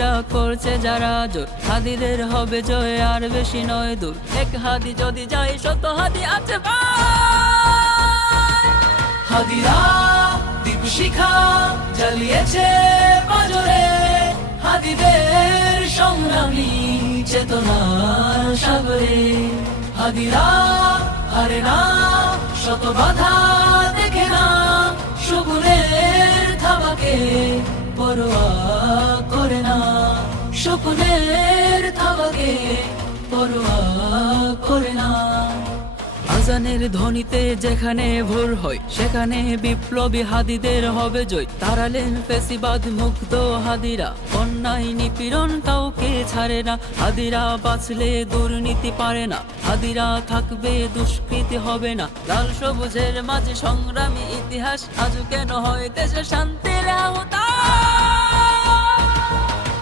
যা করছে যারা জোর, হাদিদের হবে জয় আর বেশি নয় দূর। এক হাদি যদি যায় শত হাদি আছে ভাই। হাদিরা দীপ শিখা জ্বালিয়েছে পাজরে, হাদিদের সংগ্রামী চেতনার সাগরে। হাদিরা হারে না, শত বাধা দেখে না, শকুনের থাবাকে পরোয়া করে না, শকুনের থাবাকে পরোয়া করে না। আজানের ধ্বনিতে যেখানে ভোর হয় সেখানে বিপ্লবী হাদিদের হবে জয়। তারালেন ফেসিবাদ মুগ্ধ হাদিরা, অন্যায় নিপীড়ন কাউকে ছাড়ে না। হাদিরা বাঁচলে দুর্নীতি পারে না, হাদিরা থাকবে দুষ্কৃতি হবে না। লাল সবুজের মাঝে সংগ্রামী ইতিহাস, আজও কেন হয় দেশে শান্তির আওতায়।